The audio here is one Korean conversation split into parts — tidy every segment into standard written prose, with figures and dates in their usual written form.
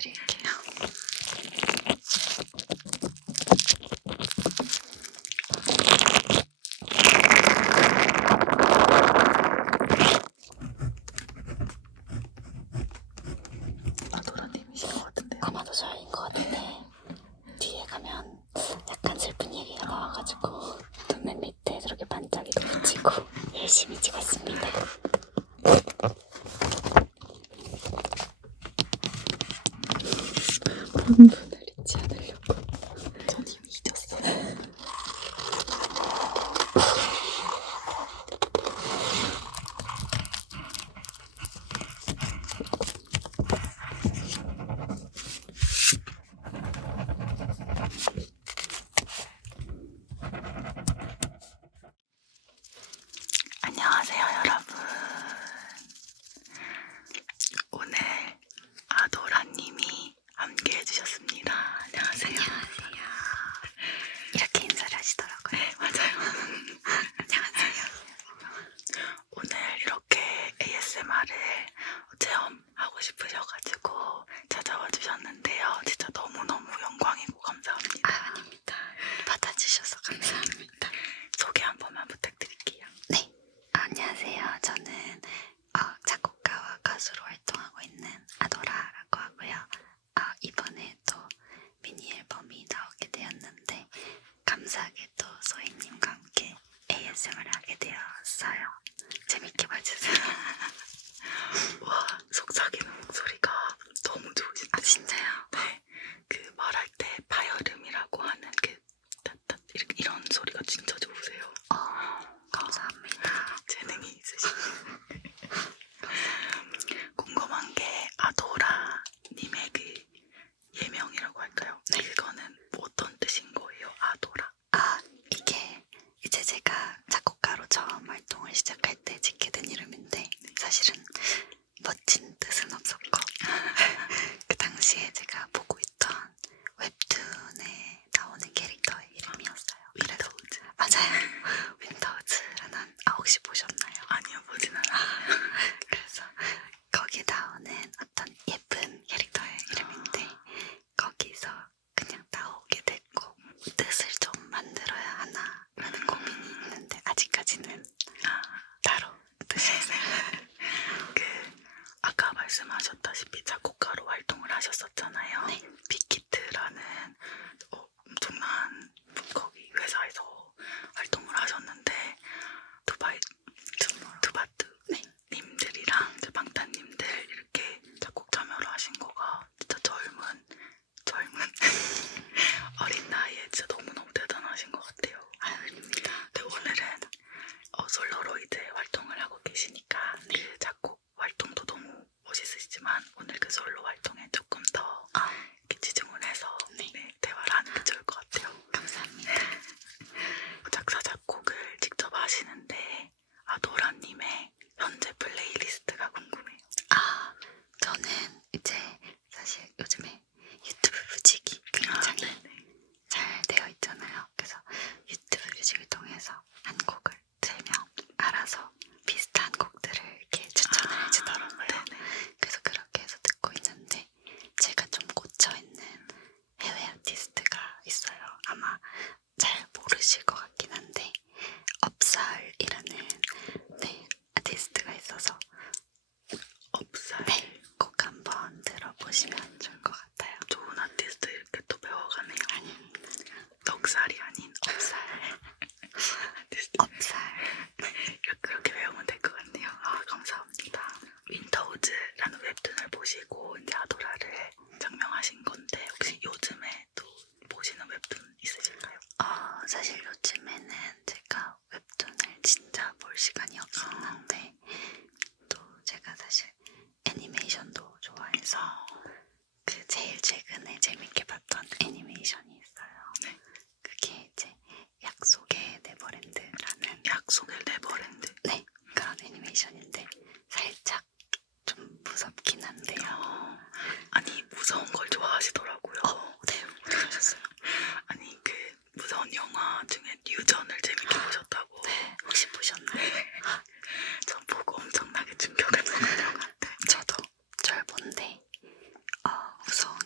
드릴게요. 아도라님이신 것 같은데요? 아마도 저인 것 같은데 뒤에 가면 약간 슬픈 얘기가 나와가지고 눈을 밑에 저렇게 반짝이도 붙이고 열심히 찍었습니다. 본분을 잊지 않으려고. 전 이미 잊었어요. 안녕하세요, 여러분. 오늘 아도라님이 함께 해주셨습니다. 안녕하세요. 안녕하세요. 이렇게 인사를 하시더라고요. 네, 맞아요. 안녕하세요. 오늘 이렇게 ASMR을 체험하고 싶으셔가지고 찾아와 주셨는데요. 진짜 너무너무 영광이고 감사합니다. 아닙니다. 받아주셔서 감사합니다. 소개 한 번만 부탁드릴게요. 네, 안녕하세요. 저는 작곡가와 가수로 활동하고 있는 아도라라고 하고요. 이번에 또 미니 앨범이 나오게 되었는데 감사하게도 소희님과 함께 ASMR을 하게 되었어요. 재밌게 봐주세요. 와, 속삭이는 목소리가 너무 좋으신데. 진짜요? 네, 그 말할 때 파열음이라고 하는 그 이런 소리가 진짜 좋으세요. 감사합니다. 재능이 있으시네요. 궁금한 게 아도라님의 그 예명이라고 할까요? 네. 그거는 어떤 뜻인 거예요? 아도라? 이게 이제 제가 작곡가로 처음 활동을 시작할 때 짓게 된 이름인데 사실은 멋진 뜻은 없었고 그 당시에 제가 보고 있던 웹툰에 나오는 캐릭터의 이름이었어요. 윈터우즈. 맞아요. 윈터우즈라는 혹시 보셨나요? 아니요, 보진 않았어요. 그래서 거기 나오는 어떤 예쁜 캐릭터의 이름인데 거기서 그냥 나오게 됐고 뜻을 좀 만들어야 하나라는 고민이 있는데 아직까지는 따로 뜻이 있어요. 아까 말씀하셨다시피 작곡가로 활동을 하셨었잖아요. 네. 빅히트라는 엄청난 거기 회사에서 활동을 하셨는데 투바투 님들이랑 이제 방탄님들 이렇게 작곡 참여를 하신 거가 진짜 젊은 어린 나이에 진짜 너무너무 대단하신 것 같아요. 아닙니다. 근데 오늘은 솔로로 이제 활동을 하고 계시니까 그 작곡 활동도 너무 멋있으시지만 오늘 그 솔로 활동에 조금 더 이렇게 치중을 해서 대화를 하는 게 좋을 것 같아요. 감사합니다. 작사 작곡을 직접 하시는데 아도라님의 현재 플레이리스트가 궁금해요. 저는 이제 사실 요즘에 유튜브 뮤직이 굉장히 잘 되어 있잖아요. 그래서 유튜브 뮤직을 통해서 한 곡을 들면 알아서 비슷한 곡들을 이렇게 추천을 해주더라고요. 그래서 그렇게 해서 듣고 있는데 제가 좀 꽂혀있는 해외 아티스트가 있어요. 아마 잘 모르실 것 같긴 한데 업살이라는 아티스트가 있어서 업살. 꼭 한번 들어보시면 좋을 것 같아요. 좋은 아티스트 이렇게 또 배워가네요. 아닙니다. 넉살이 아닌 업살. 업살. 그렇게 배우면 될 것 같네요. 감사합니다. 윈터우즈라는 웹툰을 보시고 이제 아도라를 장명하신 건데 혹시 요즘에 또 보시는 웹툰 있으실까요? 사실 요즘에는 제가 웹툰을 진짜 볼 시간이 없었는데 또 제가 사실 애니메이션도 좋아해서 그 제일 최근에 재밌게 봤던 애니메이션이 있어요. 네. 그게 이제 약속의 네버랜드라는 약속의 네버랜드. 네, 그런 애니메이션인데 살짝 좀 무섭긴 한데요. 아니 무서운 걸 좋아하시더라고요. 네, 그러셨어요. 아니 그 무서운 영화 중에 유전을 재밌게 보셨다고. 네, 혹시 보셨나요? 네. 전 보고 엄청나게 충격을 받은 영화인데. 저도 절 본데 무서운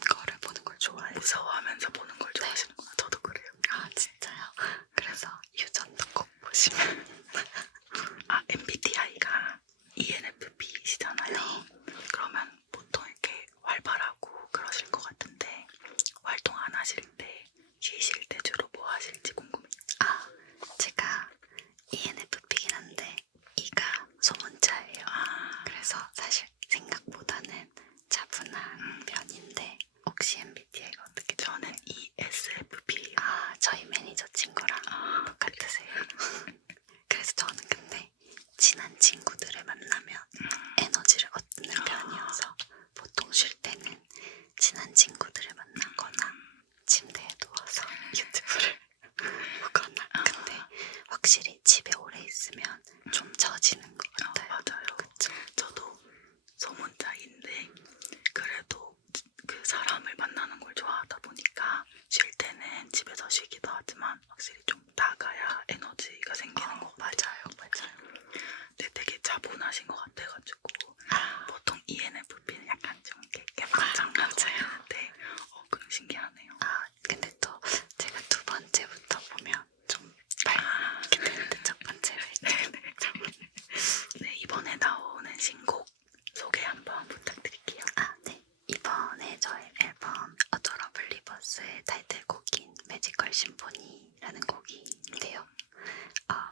타이틀곡인 매지컬 심포니라는 곡인데요.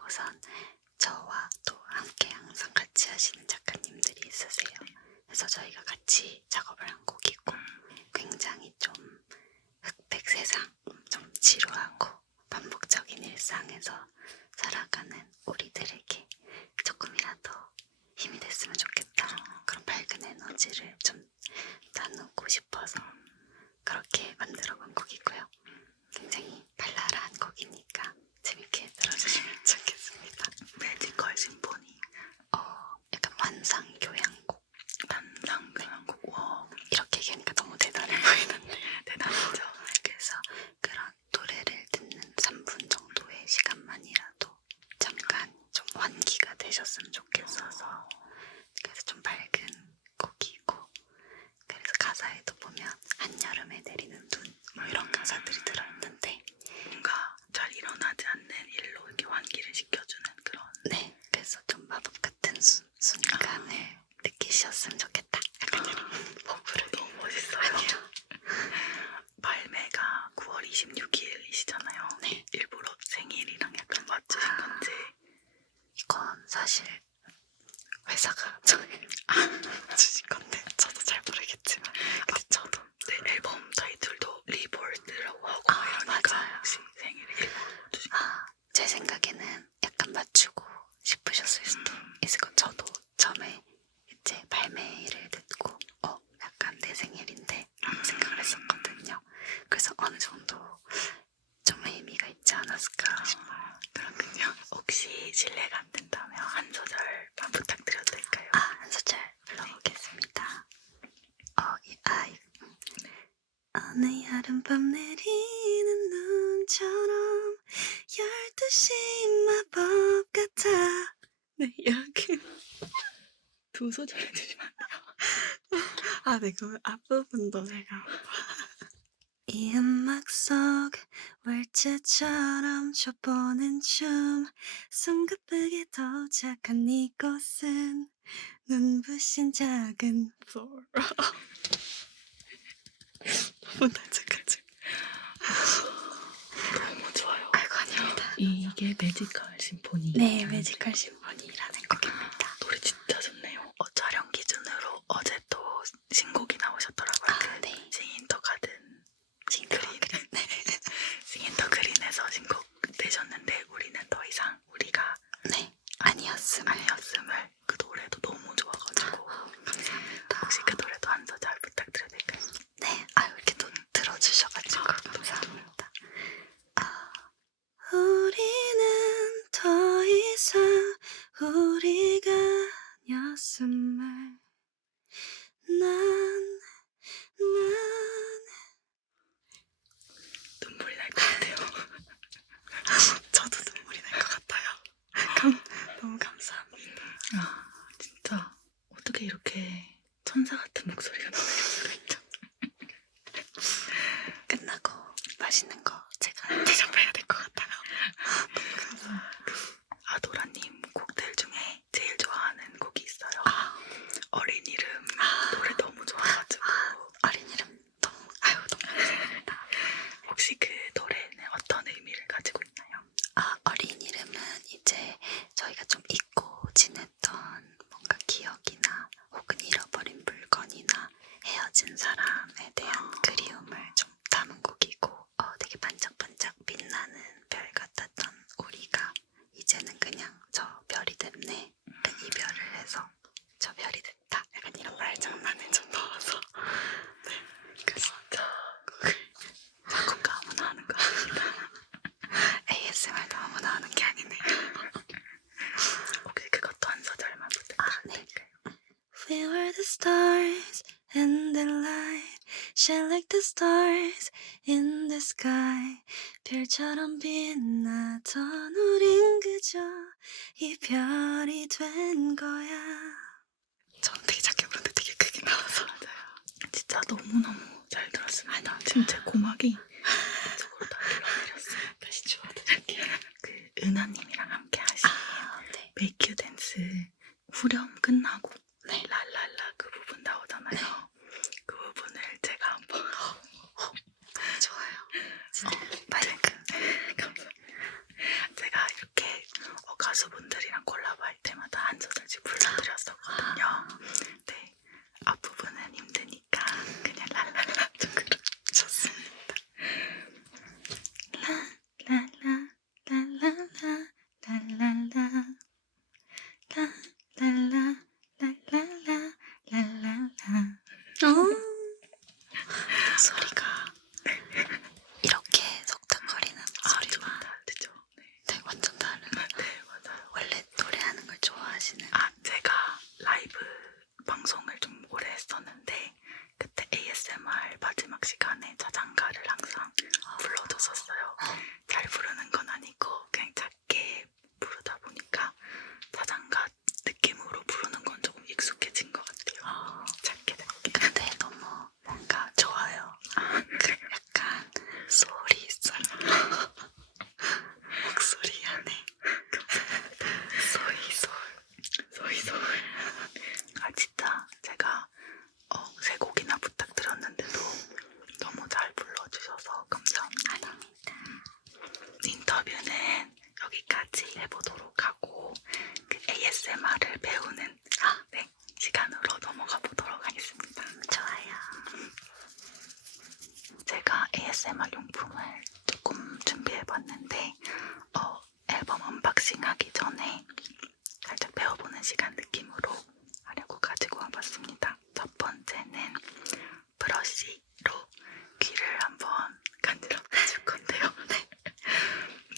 우선 저와 또 함께 항상 같이 하시는 작가님들이 있으세요. 그래서 저희가 같이 작업을 한 곡이고 굉장히 좀 흑백 세상, 좀 지루하고 반복적인 일상에서 살아가는 우리들에게 조금이라도 힘이 됐으면 좋겠다. 그런 밝은 에너지를 좀 나누고 싶어서 그렇게 만들어본 곡이고요. 굉장히 발랄한 곡이니까 재밌게 들어주시면 좋겠습니다. 매지컬 심포니. 약간 환상교향곡. 환상교향곡. 와, 이렇게 얘기하니까 너무 대단해 보이는데 대단하죠. 그래서 그런 노래를 듣는 3분 정도의 시간만이라도 잠깐 좀 환기가 되셨으면 좋겠어서 그래서 좀 밝은 곡이고 그래서 가사에도 보면 한여름에 내리는 눈 뭐 이런 가사들이 들어있는데 뭔가 잘 일어나지 않는 일로 이렇게 환기를 시켜주는 그런. 네, 그래서 좀 마법 같은 순간을 느끼셨으면 좋겠다. 약간 이런 포부를 너무 멋있어요. 아니요. 발매가 9월 26일이시잖아요. 네. 일부러 생일이랑 약간 맞추신 건지. 이건 사실 회사가 저희 주신 건데 저도 잘 모르겠지만 근데 저도 네, 앨범 타이틀도 리볼드라고 하고 이러니까 맞아요. 혹시 생일을 일부러 주신 제 생각에는 약간 맞추고 싶으셨을 수도 있을 것. 저도 처음에 이제 발매를 듣고 약간 내 생일인데 라는 생각을 했었거든요. 그래서 어느 정도 좀 의미가 있지 않았을까 싶어요. 그렇군요. 혹시 실례가 안 된다면 한 소절만 부탁드려도 될까요? 한 소절 불러보겠습니다. 어느 여름밤 내리는 눈처럼 12시 마법 같아. 네, 이렇게 두 소절 해주시면 안 돼요? 네, 그 앞부분도 제가 이 음악 속 월츠처럼 춰보는 춤 숨가쁘게 도착한 이곳은 눈부신 작은 floor. 너무 난착하죠? 너무 좋아요. 아이고 아닙니다. 이게 매지컬 심포니. 네, 매지컬 심포니라는 곡입니다. 노래 진짜 좋네요. 촬영 기준으로 어제 또 신곡이 나오셨더라고요. 네. 싱인 더 가든 징그러운 그린. 싱인 더 그린에서 신곡 내셨는데 우리는 더 이상 우리가 네, 아니었음을. 그 노래도 너무 좋아가지고 감사합니다. 혹시 그 노래도 한 소절 부탁드려도 될까요? 네, 이렇게 또 들어주셔가지고 감사합니다. 우리는 더 이상 우리가 아니었음을 난 눈물이 날 것 같아요. 저도 눈물이 날 것 같아요. 너무 감사합니다. 진짜 어떻게 이렇게 천사 같은 목소리가 나올 수가 있죠? 끝나고 맛있는 거 제가 대접해야 될 것 같아요. 너무 감사합니다. 아도라님 곡들 중에 제일 좋아하는 곡이 있어요. 어린 이름 노래 너무 좋아가지고. 어린 이름 너무 감사합니다. 혹시 그 노래는 어떤 의미를 가지고 있나요? 어린 이름은 이제 저희가 좀 잊고 지냈던 뭔가 기억이나 혹은 잃어버린 물건이나 헤어진 사람에 대한 그리움을 좀 담은 곡이고 되게 반짝반짝 빛나는 별 같았던 우리가 이제는 그냥 저 별이 됐네 이별을 해서 저 별이 됐다 약간 이런 말장난을 좀 넣어서 네 그래서 작곡가 아무나 하는 거 아닙니다. ASMR도 아무나 하는 게 아니네요. 혹시 그것도 한 소절만 부탁드려도 될까요? We were the stars and the light shine like the stars in the sky 별처럼 빛나던 우린 그저 이별이 된 거야. 저는 되게 작게 부르는데 되게 크게 나와서 맞아요. 진짜 너무너무 잘 들었습니다. 지금 제 고막이 이쪽으로 다 흘러내렸어요. 다시 주워드릴게요. 그 은하님이랑 함께 하신 네. Make You Dance 후렴 끝나고 네. 랄랄라 그 부분 나오잖아요. 그 부분을 제가 한번 좋아요. 마지막 시간에 자장가를 항상 불러줬었어요. 잘 부르는 건 아니고 그냥 작게 부르다 보니까 자장가 느낌으로 부르는 건 조금 익숙해진 것 같아요. 작게. 근데 너무 뭔가 좋아요. 그 약간 소울이 있어요. 목소리 안에 소이소울. 아 진짜 제가 세 곡이나 부탁드렸는데도 너무 잘 불러주셔서 감사합니다. 인터뷰는 여기까지 해보도록 하고 그 ASMR을 배우는 네, 시간으로 넘어가 보도록 하겠습니다. 좋아요. 제가 ASMR 용품을 조금 준비해봤는데 앨범 언박싱 하기 전에 살짝 배워보는 시간 느낌으로 하려고 가지고 와봤습니다. 첫 번째는 브러쉬로 귀를 한번 간지럽게 줄 건데요.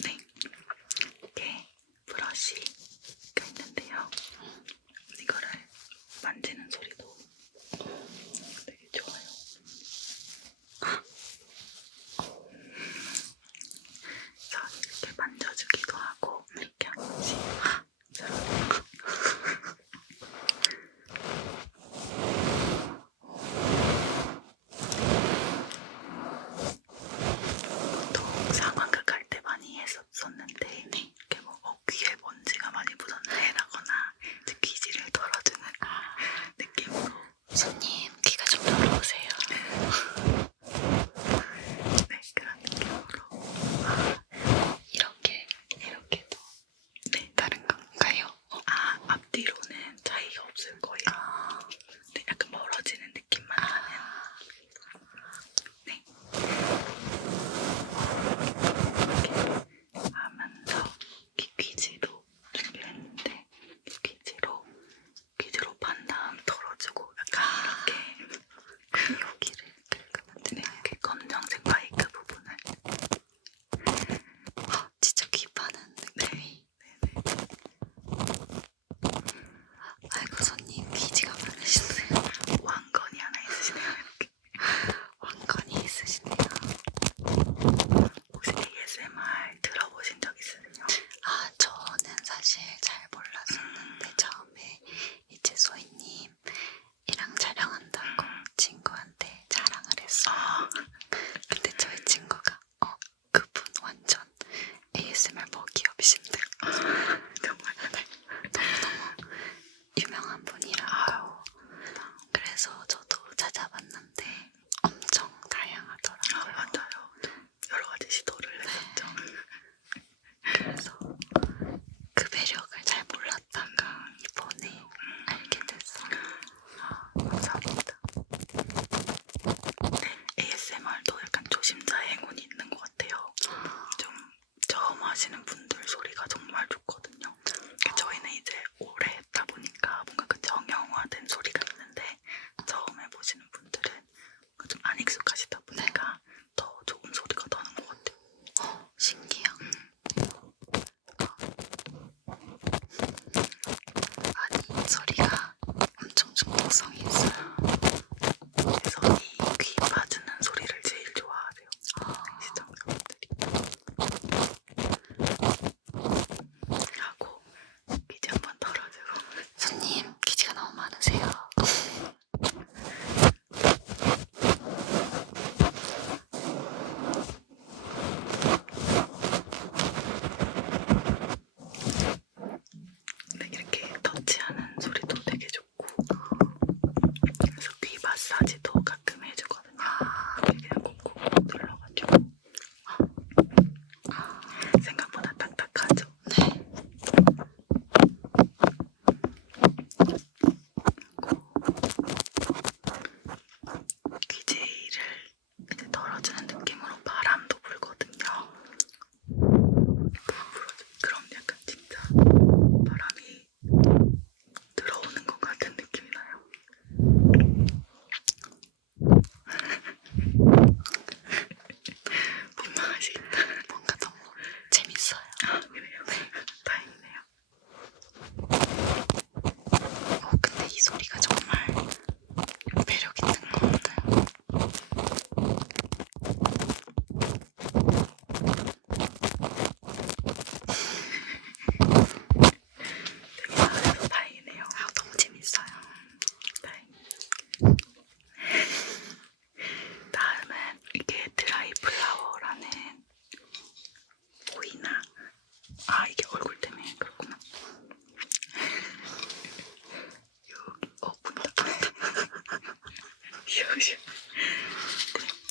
네. 이게 브러쉬가 있는데요. 이거를 만지는 소리도 되게 좋아요. 그래서 이렇게 만져주기도 하고 이렇게 한 번씩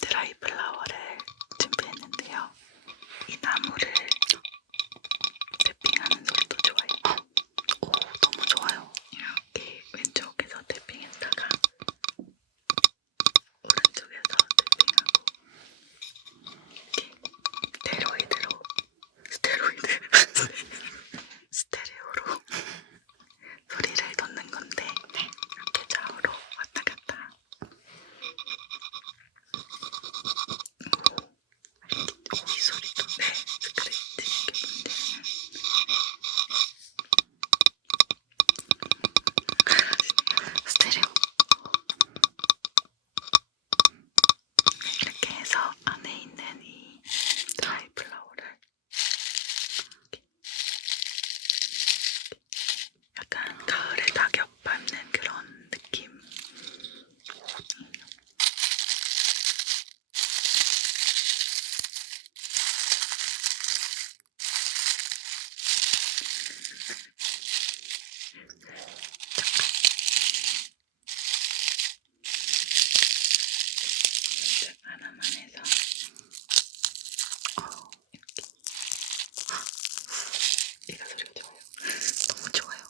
드라이 플라워를 준비했는데요. 이 나무를 탭핑하는 소리도 좋아요. 오, 너무 좋아요. 이렇게 왼쪽에서 탭핑했다가 오른쪽에서 탭핑하고 이렇게 스테레오로 소리를 넣는 건데 이렇게 좌우로 왔다 갔다. 이 소리도 스크래치 이렇게 스테레오. 이렇게 해서 안에 있는 이 드라이 플라워를 약간 가을에 낙엽 밟는 그런 느낌. 하나만 해서 얘가 소리가 좋아요. 너무 좋아요.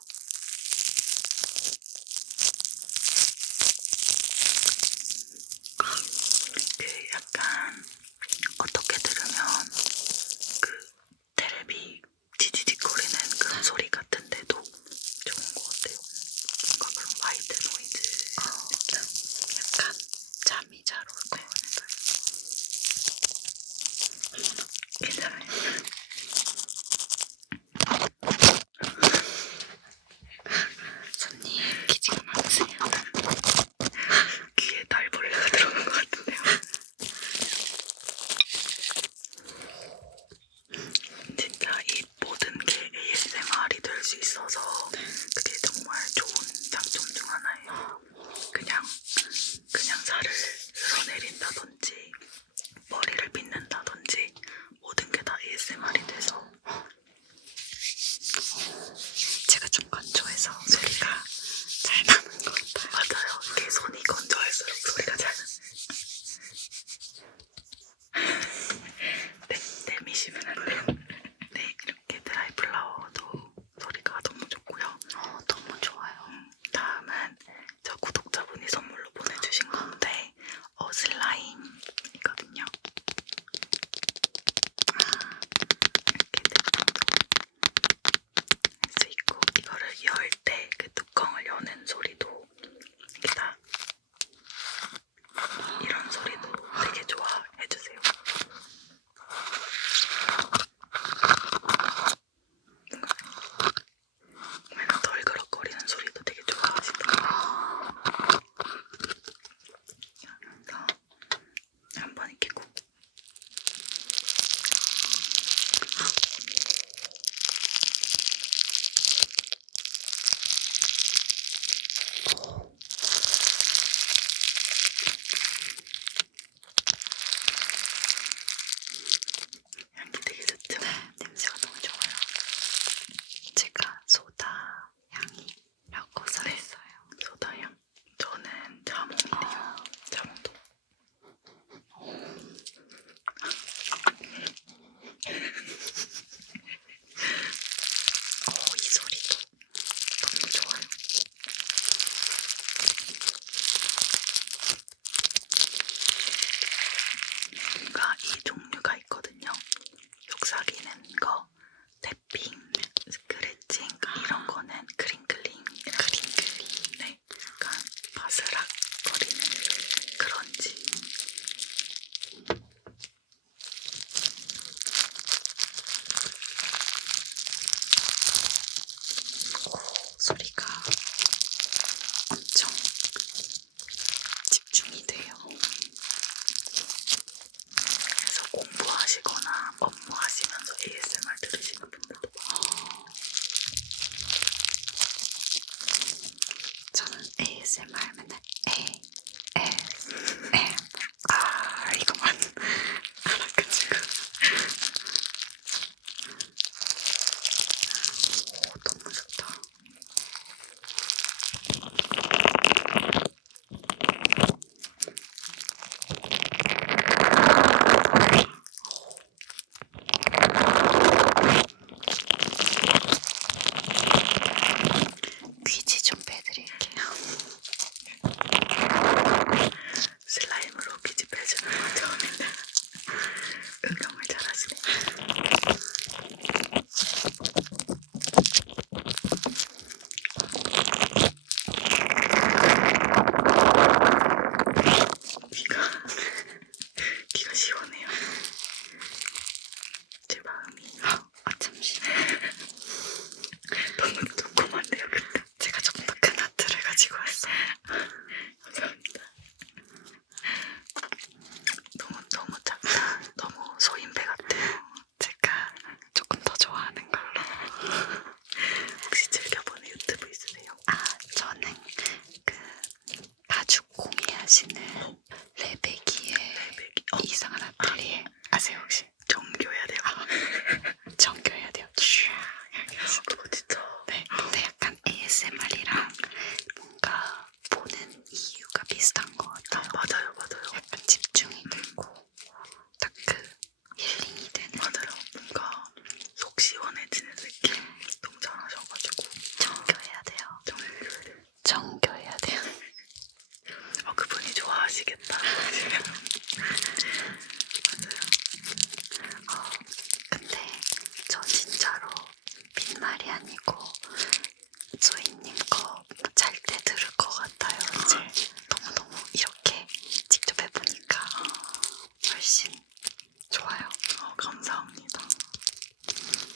그 약간 어떻게 들으면 그 테레비 지지직거리는 그런 소리 같은데도 좋은 것 같아요. 뭔가 그런 화이트 노이즈 느낌. 약간 잠이 잘 올 것 같아요. 괜찮아요. 손님 기지가 많으세요. 귀에 날벌레가 들어오는 것 같은데요. 진짜 이 모든 게 ASMR이 될 수 있어서 그게 정말 좋은 장점 중 하나예요. 그냥 살을 쓸어내린다든지 머리를 빗는다든지 모든 게 다 ASMR이 돼서 제가 좀 건조해서 소리가 잘 나는 것 같아요. 맞아요. 이게 손이 건조할수록 소리가 잘 내미시면 안 돼요. 네, 이렇게 드라이 플라워도 소리가 너무 좋고요. 너무 좋아요. 다음은 저 구독자분이 선물로 보내주신 건데 슬라임이거든요. 이렇게 할 수 있고 이거를 열 때 그 뚜껑을 여는 소리도 이게 다 이런 소리도 되게 좋아해주세요. 맨날 덜그럭거리는 소리도 되게 좋아하시더라고요. 그래서 한번 이렇게 꾹 향기 되게 좋죠? 냄새가 너무 좋아요. 제가 소다 향이라고 써있어요. 소다향? 저는 자몽이에요. 자몽도. 이 소리도 너무 좋아요. 뭔가 이 종류가 있거든요. 속삭이는 거, 탭핑, 스크래칭 이런 거는 크링클링. 네, 약간 바스락 거리는 그런지. 소리가 엄청 집중이 돼요. 그래서 공부하시거나 업무하시면서 ASMR 들으시는 분들도 많아요. 저는 ASMR 맨날 이거만 알아가지고 너무 좋다. 근데 저 진짜로 빈말이 아니고 소희님 거 잘 때 들을 것 같아요. 이제 너무너무 이렇게 직접 해보니까 훨씬 좋아요. 감사합니다.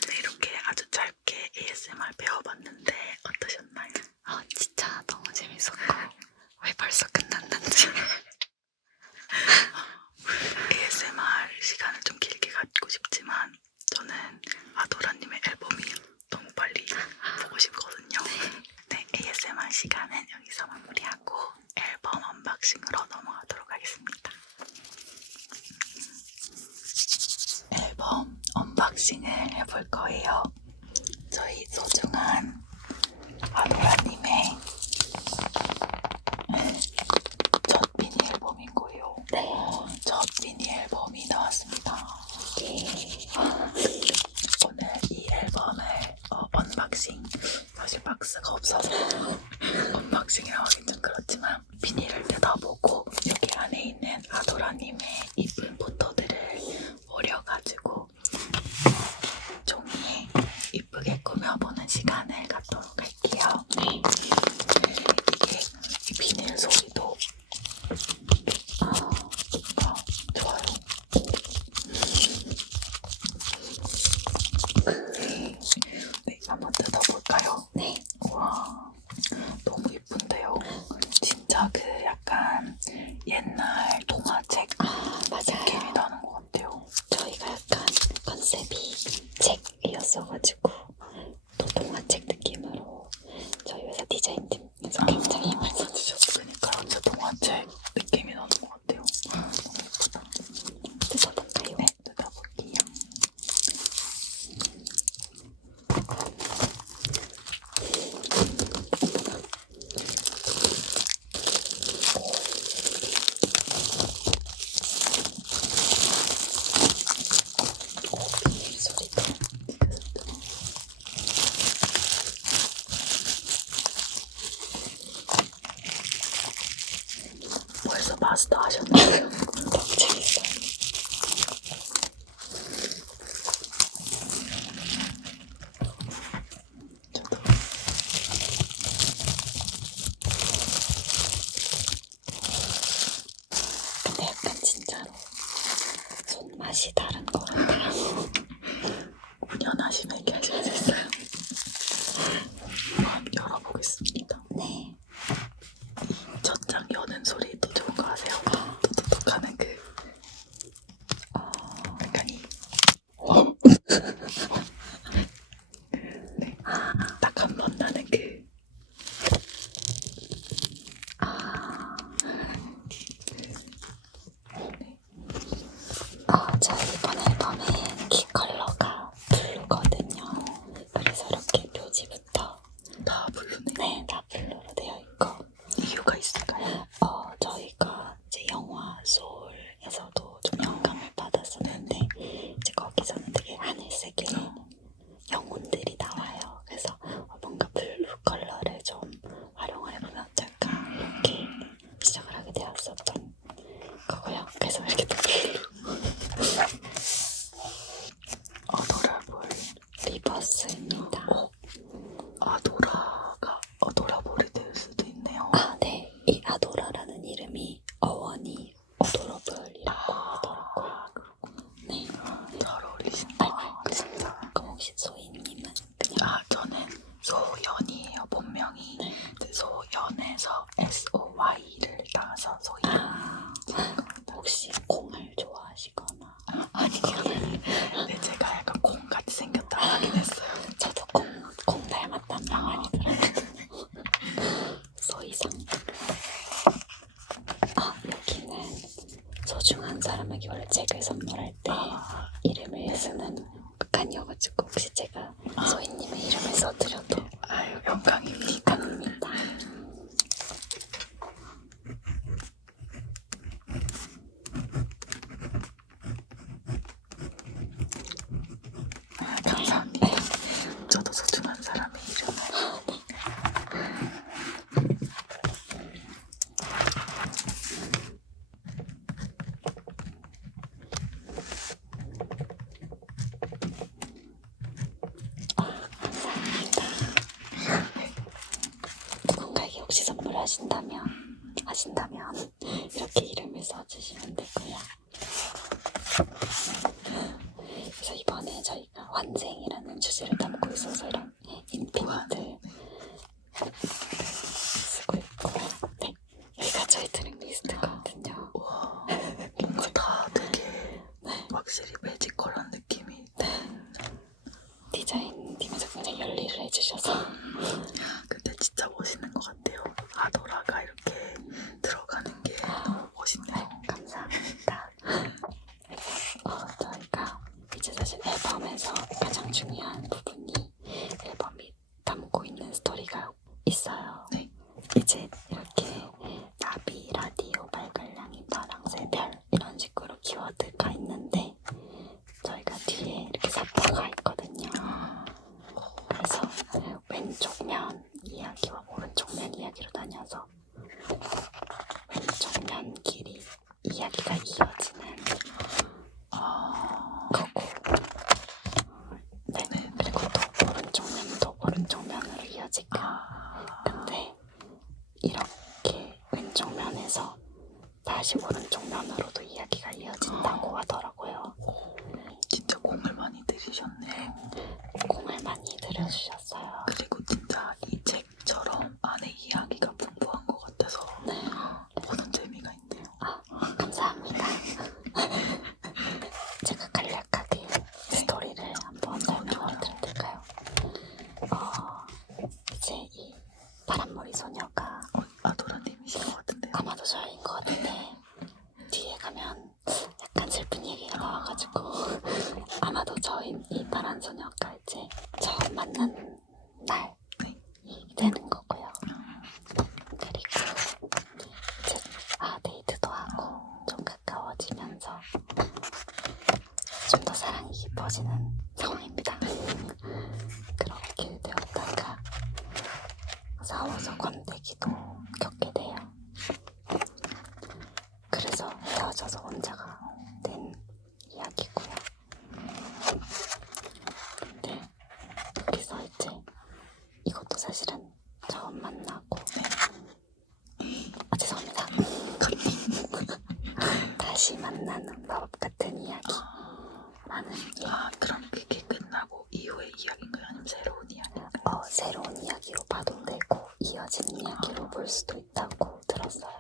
네, 이렇게 아주 짧게 ASMR 배워봤는데 어떠셨나요? 진짜 너무 재밌었고 왜 벌써 끝났는지. ASMR 시간을 좀 길게 갖고 싶지만 저는 아도라님의 앨범이 너무 빨리 보고 싶거든요. 네, ASMR 시간은 여기서 마무리하고 앨범 언박싱으로 넘어가도록 하겠습니다. 앨범 언박싱을 해볼 거예요. 저희 소중한 아도라님의 첫 미니 앨범인 거예요. 네. 첫 미니 앨범이 나왔습니다. 오늘 이 앨범을 언박싱, 사실 박스가 없어서 언박싱이라고 하긴 좀 그렇지만 비닐을 뜯어보고 여기 안에 있는 아도라님의 이쁜 포토들을 오려가지고 종이에 이쁘게 꾸며보는 시간을 갖도록 할게요. 네. 이게 이 비닐 소리도 좋아요. 네, 한번 뜯어볼까요? 네. 우와, 너무 예쁜데요? 진짜 그 약간 옛날 동화책 맞아요. 느낌이 나는 것 같아요. 저희가 약간 컨셉이 책이었어가지고 또 동화책 느낌으로 저희 회사 디자인팀에서 굉장히 힘을 써주셨어요. 그러니까 진짜 동화책 느낌이 나는 것 같아요. 너무 예쁘다. 뜯어볼까요? 네, 뜯어볼게요. 비닐 소리도 벌써 마스터 하셨나요? 너무 재밌어요. 저도. 근데 약간 진짜로 손맛이 다른 것 같아요. 운연하시면 얘기하실 수 있어요. 한번 열어보겠습니다. 네. 이 젖장 여는 소리 또 좋은 거 아세요? 또똑똑 하는 그 약간 이 네, 딱 한 번 나는 그 저희 이번 앨범은 키 컬러가 블루거든요. 그래서 이렇게 표지부터 다 부르네. 네, 다 블루로 되어 있고 이유가 있을까요? 저희가 이제 영화 소울에서도 좀 영감을 받았었는데 이제 거기서는 되게 하늘색의 영혼들이 나와요. 그래서 뭔가 블루 컬러를 좀 활용을 해보면 어떨까 이렇게 시작을 하게 되었었던 거고요. 그래서 이렇게 또 블루 아도라볼 리버스입니다. 아도라가 어도라볼이 될 수도 있네요. 네. 이 아도라라는 이름이 어원이 어도러블이라고 하더라고요. 네. 잘 어울리신다. 그럼 혹시 소희님은 그냥 저는 소연이에요. 본명이. 네. 소연에서 SOY를 따서 소연. 혹시 콩을 좋아하시거나 아니요. 네, 제가 약간 콩같이 생겼다고 하긴 했어요. 저도 콩 닮았단 말 많이 들었거든요. 소희상. 여기는 소중한 사람에게 원래 책을 선물할 때 이름을 쓰는 칸이어가지고 혹시 제가 소희님의 이름을 써드려도 아유, 영광입니다. 아닙니다. 감사합니다. 저도 소중한 사람의 이름을. 써주시면 되고요. 그래서 이번에 저희가 환생이라는 주제를 담고 있어서 이런 인피니트 쓰고 있고요. 네, 여기가 저희 드링 리스트거든요. 와, 뭔가 다 되게 확실히 매지컬한 느낌이. 디자인팀에서 굉장히 열일을 해주셔서 근데 진짜 멋있는 것 같아요. 아도라가 이렇게 들어가는 게 너무 멋있네요. 감사합니다. 저희가 이제 사실 앨범에서 가장 중요한 부분이 앨범이 담고 있는 스토리가 있어요. 네. 이제 이렇게 나비, 라디오, 발갈량이, 파랑새, 별 이런 식으로 키워드가 있는데 저희가 뒤에 이렇게 사파가 있거든요. 그래서 왼쪽 면 이야기와 오른쪽 면 이야기로 나뉘어서 왼쪽 면 길이 이야기가 이어지는 거고 네, 그리고 또 오른쪽 면도 오른쪽 면으로 이어지고 근데 이렇게 왼쪽 면에서 다시 오른쪽 면으로도 이야기가 이어진다고 하더라고요. 진짜 공을 많이 들이셨네요. 공을 많이 들여주셨어요. 그리고 진짜 이 책처럼 안에 이야기가 풍부한 것 같아서 보는 재미가 있네요. 감사합니다. 제가 간략하게 스토리를 한번 설명을 드려도 될까요? 이제 이 파란머리 소녀가 아도라님이신 것 같은데요. 아마도 저인 것 같은데 뒤에 가면 약간 슬픈 얘기가 나와가지고 아마도 저인 이 파란 소녀가 이제 처음 만난 날이 되는 거고요. 그리고 이제 데이트도 하고 좀 가까워지면서 좀 더 사랑이 깊어지는 상황입니다. 그렇게 되었다가 싸워서 권태기도 겪게 돼요. 그래서 헤어져서 혼자가 된 이야기고요. 근데 여기서 이제 이것도 사실은 처음 만나고 죄송합니다. 다시 만나는 마법 같은 이야기라는 그럼 그게 끝나고 이후의 이야기인가요? 아니면 새로운 이야기인가요? 새로운 이야기로 봐도 되고 이어지는 이야기로 볼 수도 있다고 들었어요.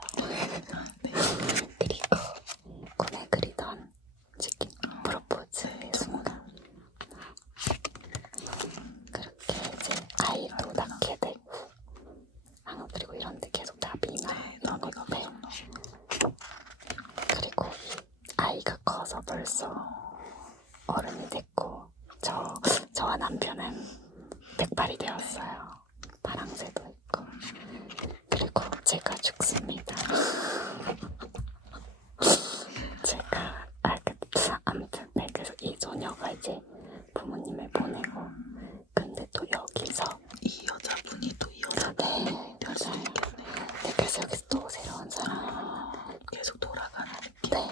그리고 꿈에 그리던 치킨 프로포즈의 순간 그렇게 이제 아이도 낳게 되고 그리고 이런데 계속 나비나 이런 것들 그리고 아이가 커서 벌써 어른이 됐고 저와 남편은 백발이 되었어요. 파랑새도 있고 그리고 제가 죽습니다. 제가 아무튼 네, 그래서 이 소녀가 이제 부모님을 보내고 근데 또 여기서 이 여자분이 또 이 여자분이 될 수도 있겠네요. 네, 그래서 여기서 또 새로운 사람을 만나는 계속 돌아가는 느낌. 네,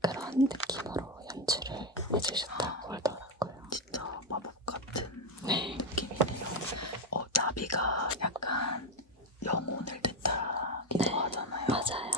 그런 느낌으로 연출을 해주셨다고 하더라고요. 진짜 마법 같은 느낌이네요. 나비가 약간 영혼을 냈다기도 하잖아요. 맞아요.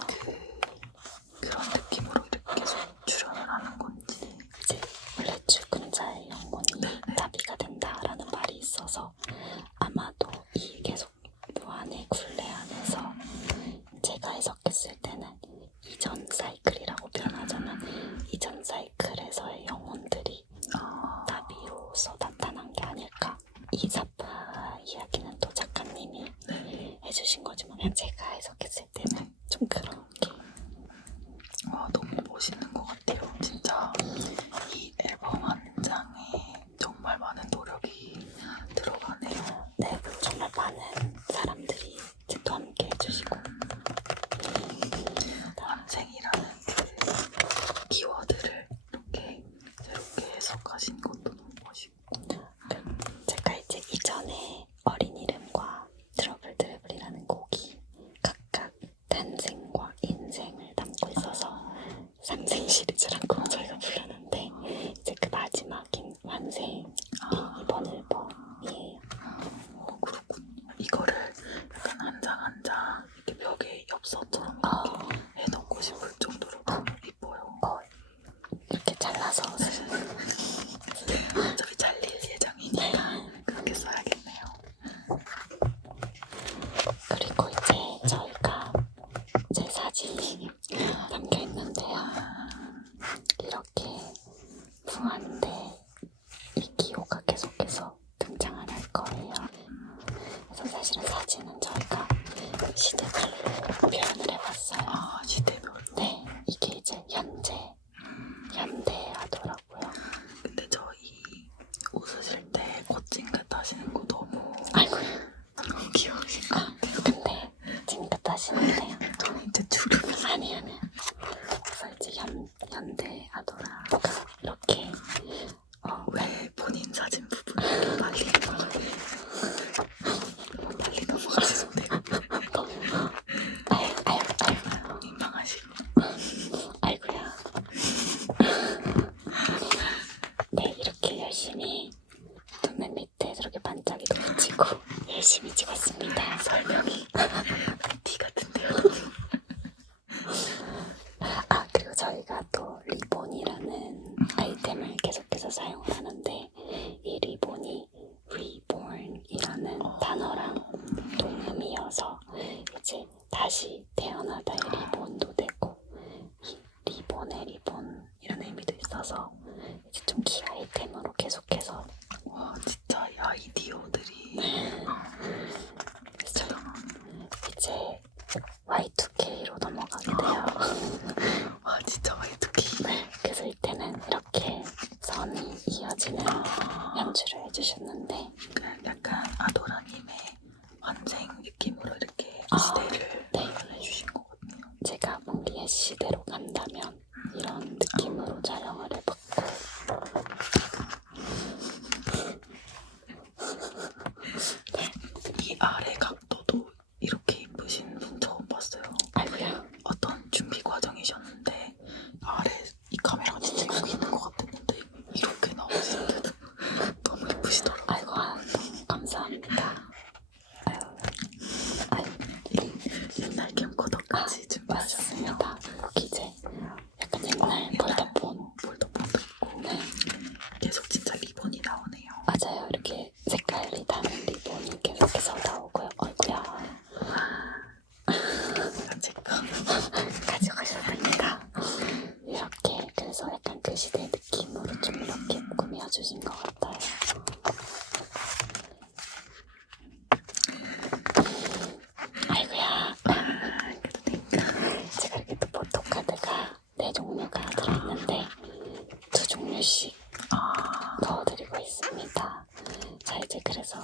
현대 아도라가 이렇게 왜 본인 사진 부분을 빨리 넘어가시는데요? 아유 민망하시고. 아이고야. 네, 이렇게 열심히 눈매 밑에 저렇게 반짝이도 붙이고 열심히 찍었습니다. 설명이 티 같은데요. 그리고 저희가 또 리본이라는 아이템을 계속해서 사용을 하는데 이 리본이 reborn이라는 단어랑 동음이어서 이제 다시 태어나다의 리본도 되고 이 리본의 리본이라는 의미도 있어서 이제 좀 키 아이템으로 계속해서 와 진짜 이 아이디어들이 그래서 이제 Y2K로 넘어가게 돼요. 와 진짜 Y2K. 네, 그래서 이때는 이렇게 선이 이어지는 연출을 해주셨는데 약간 아도라님의 환생 느낌으로 이렇게 시대를 네. 표현해주신 거거든요. 제가 몽리의 시대로 간다면 이런 느낌으로 촬영을 해봤고 이 아래 각도도 이렇게 이쁘신 분 처음 봤어요. 아이고야. 어떤 준비 과정이셨는데 아래 이 카메라가 진짜 여기 있는 것 같았는데 이렇게 나오시는데도 너무 이쁘시더라고요. 아이고 너무 감사합니다. 옛날 캠코더까지 준비하셨어요. 맞습니다. 여기 이제 약간 옛날 폴더폰. 폴더폰도 있고. 네. 계속 진짜 리본이 나오네요. 맞아요. 이렇게 색깔이 다른 리본이 계속해서 나오고요. 아이고야. 제가 가져가셨으니까 이렇게 그래서 약간 그 시대 느낌으로 좀 이렇게 꾸며주신 것 같아요. 아이고야. 제가 이렇게 또 포토카드가 4종류가 들어있는데 2종류씩 넣어드리고 있습니다. 자 이제 그래서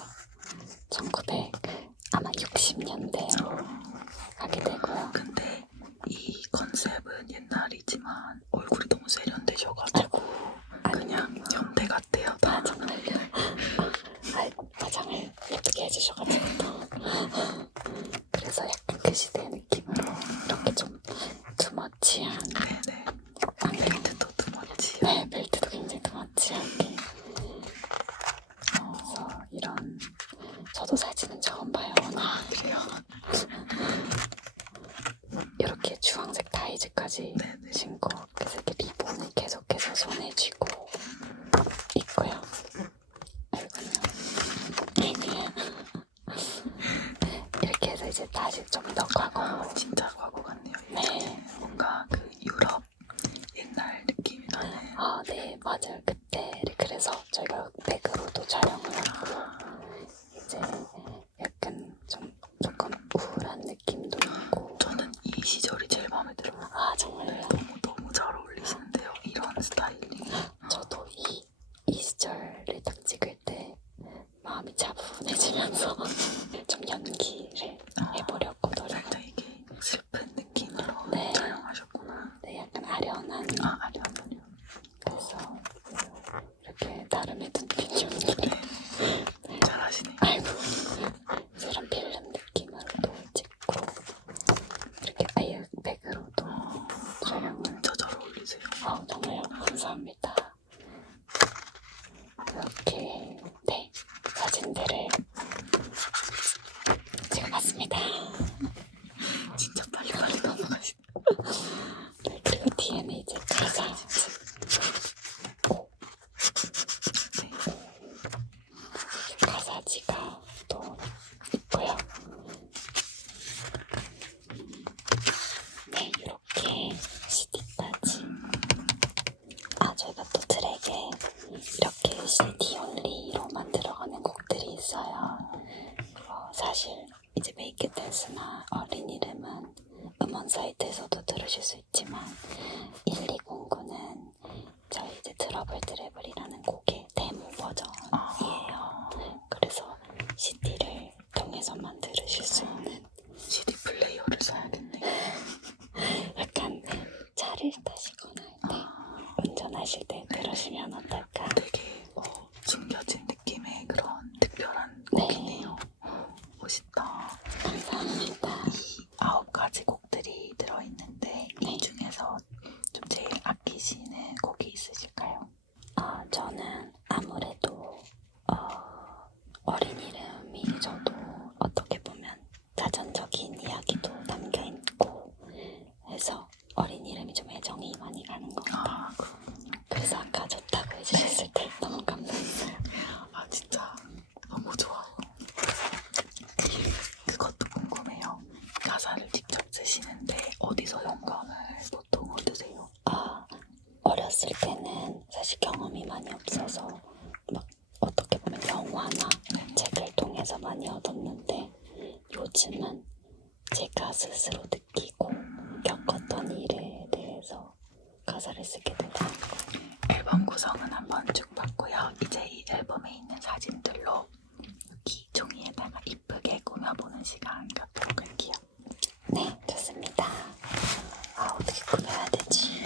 1960년대 가게 되고요. 근데 이 컨셉은 옛날이지만 얼굴이 너무 세련되셔가지고 그냥 현대 같아요. 다. 정말요? 화장을 예쁘게 해주셔가지고 그래서 약간 그 시대 느낌으로 이렇게 좀 투머치한 네네. 벨트도 투머치. 네, 벨트도 굉장히 투머치하게 그래서 이런 저도 사진은 처음 봐요. 그래요? 이렇게 주황색 타이즈까지 네네. 신고 그래서 이렇게 리본을 계속해서 손에 쥐고 있고요. 아이고야. 이렇게 해서 이제 다시 좀 더 과거. 진짜 과거 같네요. 네. 뭔가 그 유럽 옛날 느낌이 나네. 네, 맞아요. 그때를 그래서 저희가 백으로도 촬영을 하고 이제 약간 조금 우울한 느낌도 있고. 저는 이 시절이 제일 마음에 들어요. 정말요? 너무 잘 어울리시는데요. 이런 스타일이. 저도 이 시절을 딱 찍을 때 마음이 차분해지면서 좀 연기를 해보려고 살짝 이게 슬픈 느낌으로 네. 촬영하셨구나. 네, 약간 아련한. 아니요. 그래서 이렇게 나름의 눈빛 연기를. 잘하시네요. 아이고, 이런 필름 느낌으로도 찍고 이렇게 아예 백으로도 촬영을. 진짜 잘 어울리세요. 정말요? 감사합니다. 이렇게 네 사진들을 찍어봤습니다. 진짜 빨리빨리 넘어가시네. 네, 그리고 뒤에는 이제 가사. 가사지가 또 있고요. 네, 이렇게 CD까지. 저희가 또 트랙에 이렇게 CD only로만 들어가는 곡들이 있어요. 사실 이제 Make It Dance나 어린 이름은 음원 사이트에서도 들으실 수 있지만 1209는 저희 이제 트러블 트래블이라는 곡의 데모 버전이에요. 그래서 CD를 통해서만 들으실 수 있는 CD 플레이어를 사야겠네. 약간 차를 타시거나 하실 때 들으시면 어떨까? 되게 숨겨진 느낌의 그런 특별한 네. 곡이네요. 멋있다. 감사합니다. 이 9가지 곡들이 들어있는데 이 중에서 좀 제일 아끼시는 곡이 있으실까요? 저는 아무래도 어린 이름이 저도 어떻게 보면 자전적인 이야기도 담겨있고 해서 어린 이름이 좀 애정이 많이 가는 것 같아요. 그렇군요. 그래서 아까 좋다고 해주셨을 때 너무 감사했어요. 진짜 너무 좋아요. 그것도 궁금해요. 가사를 직접 쓰시는데 어디서 영감을 보통 얻으세요? 어렸을 때는 사실 경험이 많이 없어서 막 어떻게 보면 영화나 책을 통해서 많이 얻었는데 요즘은 제가 스스로 느끼고 겪었던 일에 대해서 가사를 쓰게 되더라고요. 앨범 구성은 한번 쭉 봤고요. 이제 이 앨범에 있는 사진들로 여기 종이에다가 이쁘게 꾸며보는 시간 갖도록 할게요. 네, 좋습니다. 어떻게 꾸며야 되지?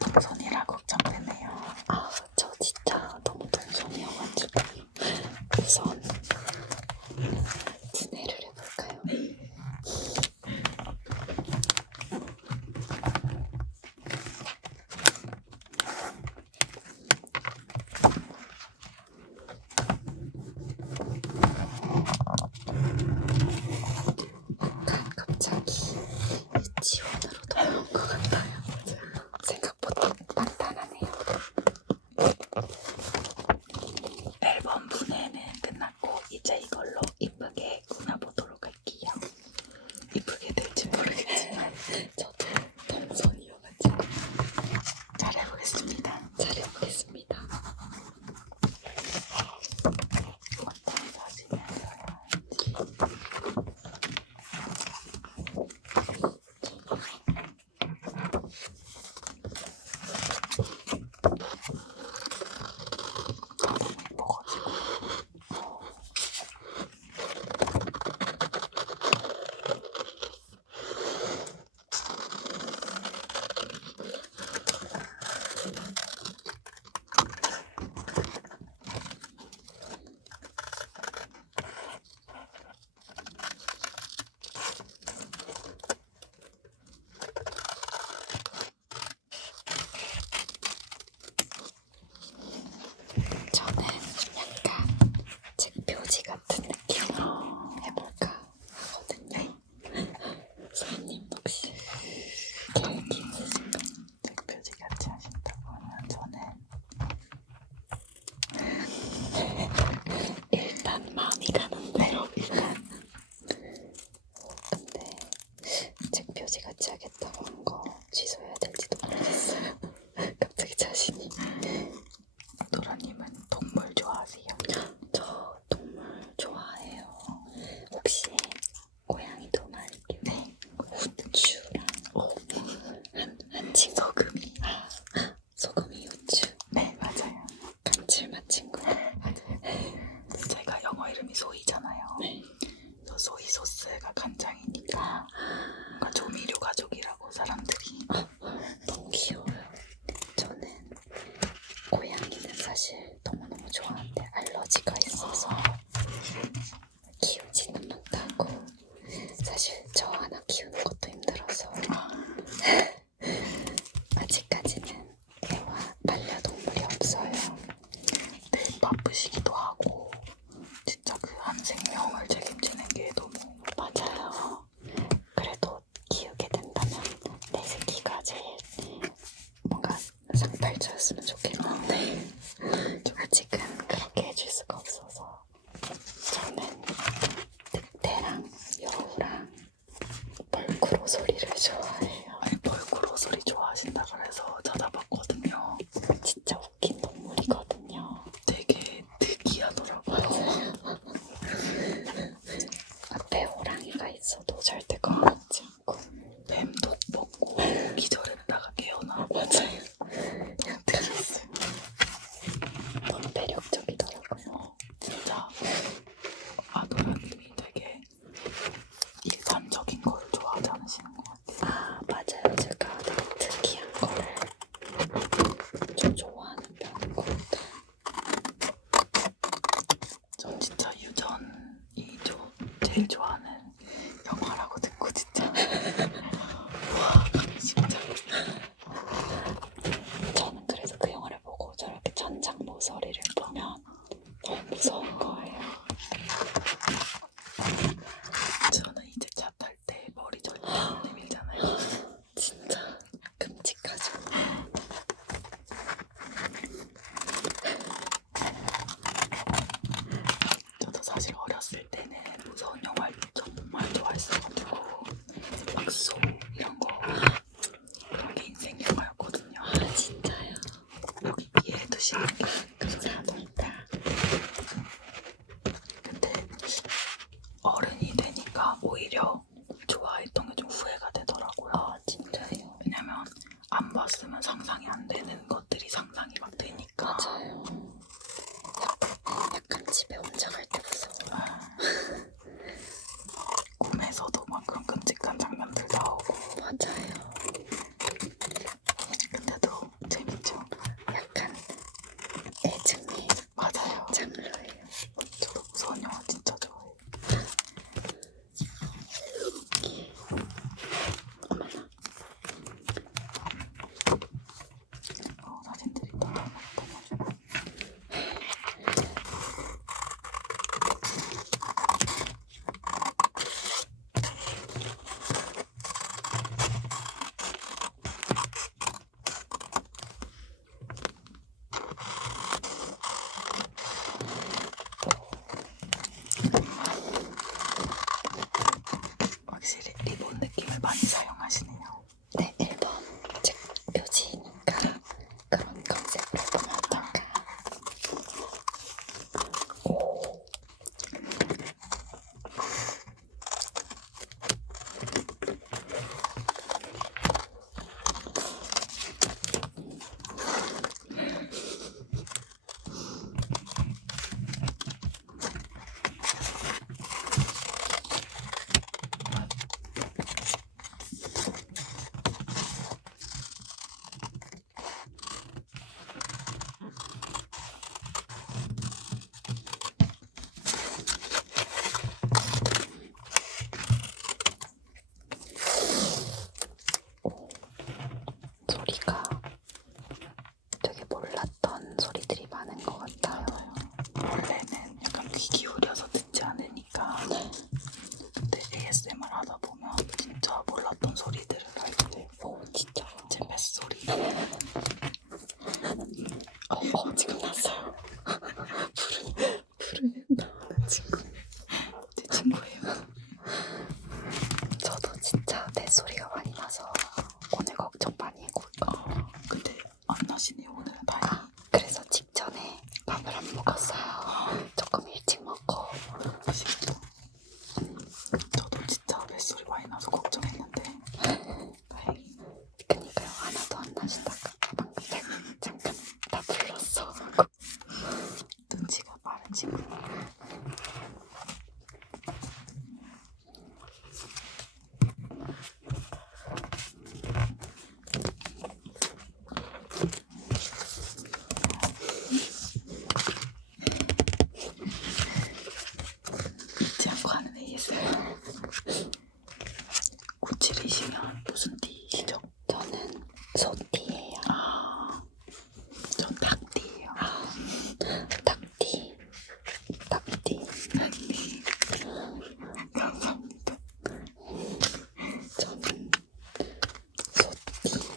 동선이라 걱정되네요. 저 진짜 너무 동선이어가지고 우선 분해를 해볼까요? 갑자기 유치원으로 돌아온 것 같아요. 생각보다 간단하네요. 앨범 분해는 끝났고 이제 이걸로 이쁘게 꾸며보도록 할게요. 이쁘게 될지 모르겠지만 저도 동선이어가지고 잘해보겠습니다. 잘해보겠습니다. 어떤 사진을 써야지. 예뻐가지고 저는 약간 책 표지 같은 느낌으로 해볼까 하거든요. 선생님 혹시 계획이 있으신가요? 책 표지 같이 하신다고 하면 저는 일단 마음이 가는 대로 근데 책 표지 같이 하겠다고 한 거 취소해야 될지도 모르겠어요. 갑자기 자신이. 노라님은 동물 좋아하세요? 저 동물 좋아해요. 혹시 고양이도 많을게요. 네. 우추랑 한 친구. 소금이. 소금이 우추. 네, 맞아요. 감칠맛 친구. 제가 영어 이름이 소이잖아요. 네. 저 소이 소스가 간장이니까 뭔가 조미료 가족이라고 사람들이. 너무 귀여워요. 저는 고양이는 사실 너무너무 좋아하는데 알러지가 있어서 키우지는 못하고 사실 저 하나 키우는 것도 힘들어서 아직까지는 애와 반려동물이 없어요. 네, 바쁘시기도 하고 진짜 그 한 생명을 책임지는 게 너무. 맞아요. 그래도 키우게 된다면 내 새끼가 제일 뭔가 상팔자였으면 좋겠는데 아직은 그렇게 해줄 수가 없어서 저는 늑대랑 여우랑 벌크로 소리를 좋아해요. 아니, 벌크로 소리 좋아하신다 그래서 찾아봤거든요. 진짜 웃긴 동물이거든요. 되게 특이하더라고요. 앞에 호랑이가 있어도 절대 겁먹지 않고. 뱀독 먹고 기절했다가 깨어나고. 맞아요. 특이했어요. 너무 매력적이더라고요. 진짜 노라님이 되게 일반적인 거를 좋아하지 않으시는 것 같아요. 하나씩 감사합니다. 근데 어른이 되니까 오히려 좋아했던 게 좀 후회가 되더라고요. 아 진짜요? 왜냐면 안 봤으면 상상이 안 되는 것들이 상상이 막 되니까. 맞아요. 약간 집에 혼자 갈 때 무서워. 꿈에서도 막 그런 끔찍한 장면들 나오고. 맞아요. 근데도 재밌죠. 약간 애증의 맞아요. 장르예요. 저도 무서운 영화 진짜 좋아해요. 사진들이 너무 좋아. 확실히 리본 느낌을 많이 사용하시네요. 네, 앨범 책 표지니까 그런 컨셉으로 보면 어떨까? 오. 소리가 되게 몰랐던 소리들이 많은 것 같아요. 원래는 약간 귀 기울여서 듣지 않으니까. 근데 ASMR 하다 보면 진짜 몰랐던 소리들을 알게 돼요. 진짜. 제 뱃소리. 지금 났어요. 부르는 나오는 친구. 제 친구예요. 저도 진짜 내 소리가 많이 나서 오늘 걱정 많이 했고. 근데 안 나시네요 오늘은 다행히. 그래서 직전에 밥을 안 먹었어요. 조금 일찍 먹고. 저도 진짜 뱃소리 많이 나서 걱정했는데 다행히. 그니까요. 하나도 안 나신다가 방금 잠깐 다 불렀어. 눈치가 빠른 친구. 잊지 않고 하는 ASMR. 97이시면 무슨 띠시죠? 저는 소띠예요. 전 닭띠예요. 닭띠. 닭띠. 닭띠. 감사합니다. 저는 소띠.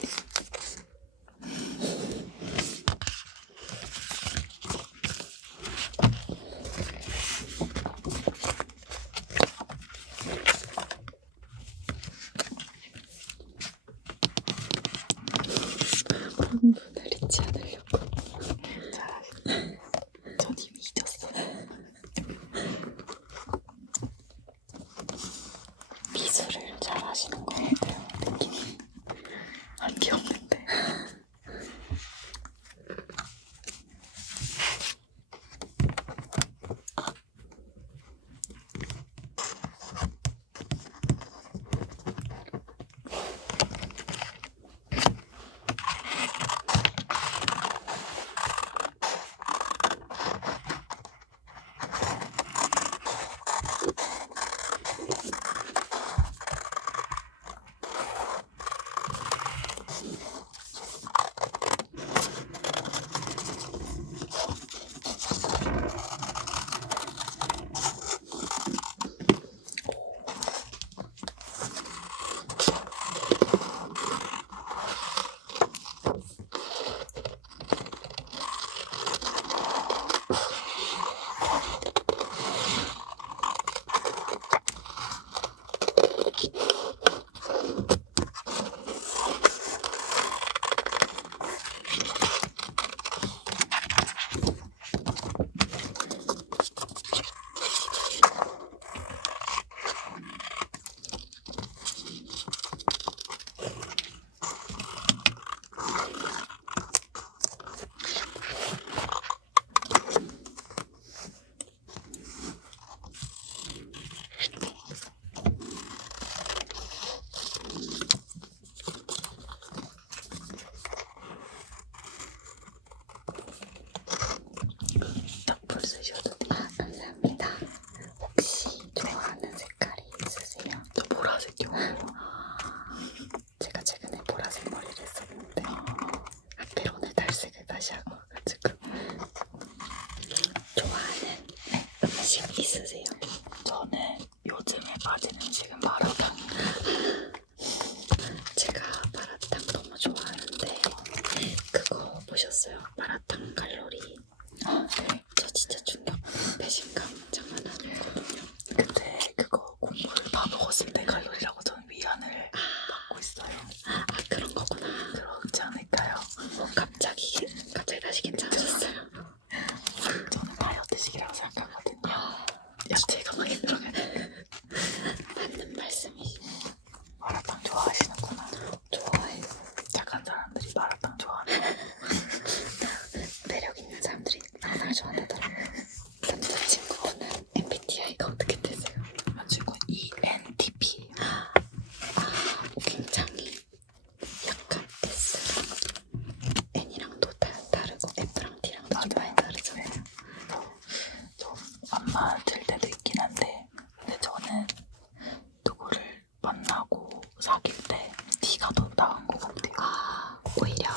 나간 것 같아요. 아, 오히려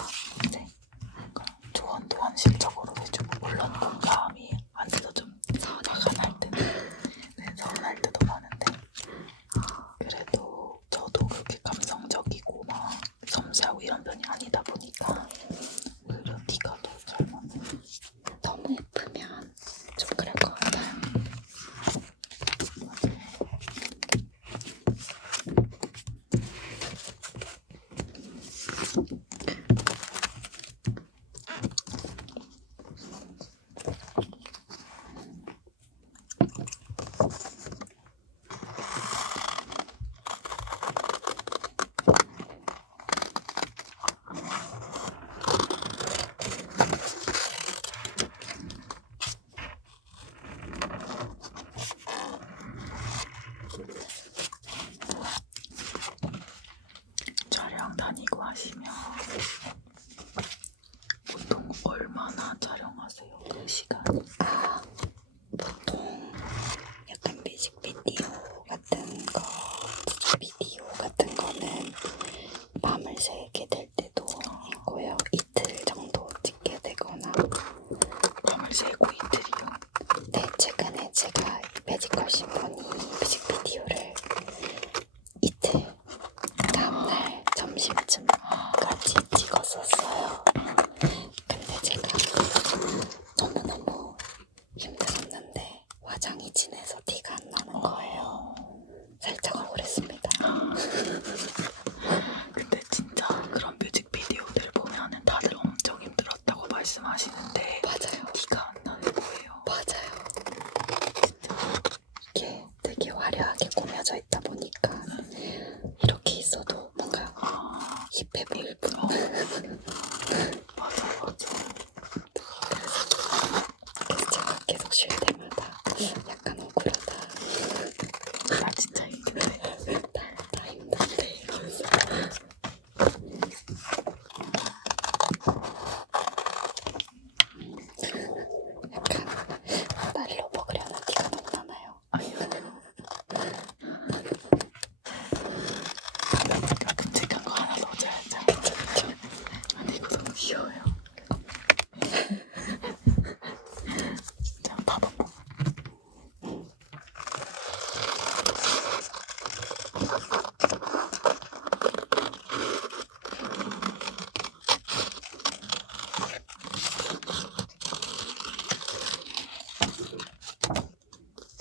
네. 조언도 현실적으로 해주고 물론 공감이 안 돼서 좀 화가 날 때도 네, 서운할 때도 많은데 그래도 저도 그렇게 감성적이고 막 섬세하고 이런 편이 아니다 보니까 오히려 티가 더 잘 나네요. 너무 예쁘면 좀 그럴 것 같아요. 촬영 다니고 하시면 보통 얼마나 촬영하세요? 그 시간이? 아, 보통 약간 뮤직비디오 같은 거, 비디오 같은 거는 밤을 새게 될 때도 있고요. 이틀 정도 찍게 되거나. 밤을 새고 이틀이요? 네, 최근에 제가 매지컬 심포니 뮤직비디오를 이틀 다음날 점심쯤까지 찍었었어요. 근데 제가 너무너무 힘들었는데 화장이 진해서 티가 안 나는 거예요. 살짝 억울했습니다. 근데 진짜 그런 뮤직비디오들 보면은 다들 엄청 힘들었다고 말씀하시는데 맞아요. 티가 안 나는 거예요. 맞아요. 이게 되게 화려하게 꾸며져 있다 보니까 이렇게 있어도 뭔가 힙해 보일 뿐. 맞아 맞아. 그래서 제가 계속 쉴 때마다 약간 억울하다. 나 진짜 힘든데. 나 힘든데 이러면서. 약간 날로 먹으려는 티가 너무 나나요? 아니요. 끔찍한 거 하나 넣어줘야죠. 아니 이거 너무 귀여워요. 진짜 봐봐.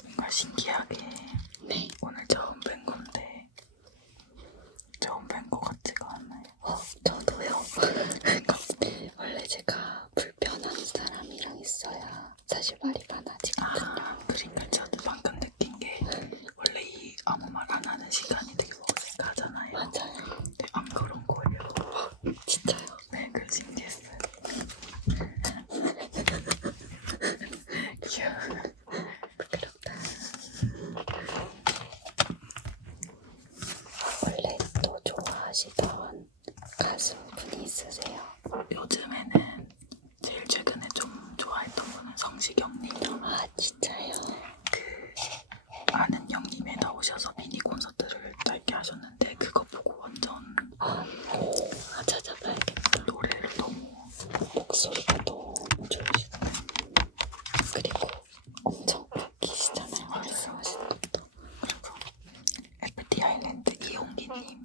뭔가 신기하게 네. 오늘 처음 뵌 건데 처음 뵌 거 같지가 않아요. 저도요. 원래 제가 불편한 사람이랑 있어야 사실 말이 많아지거든요. 아, 그러니까 저도 방금 느낀 게 원래 이 아무 말 안 하는 시간이 되게 어색하잖아요. 맞아요. 근데 안 그런 거예요. 진짜요? 네, 그 신기했어요. 귀여워. 부끄럽다. 원래 또 좋아하시던 가수분이 있으세요? 요즘에는 제일 최근에 좀 좋아했던 분은 성시경님. 아, 진짜요? 그 아는 형님에 나오셔서 미니 콘서트를 짧게 하셨는데 그거 보고 완전 찾아봐야겠다. 노래를 너무 목소리가 너무 좋으시다. 그리고 엄청 웃기시잖아요. 말씀하시는 것도. 그래서 FT 아일랜드 이용기님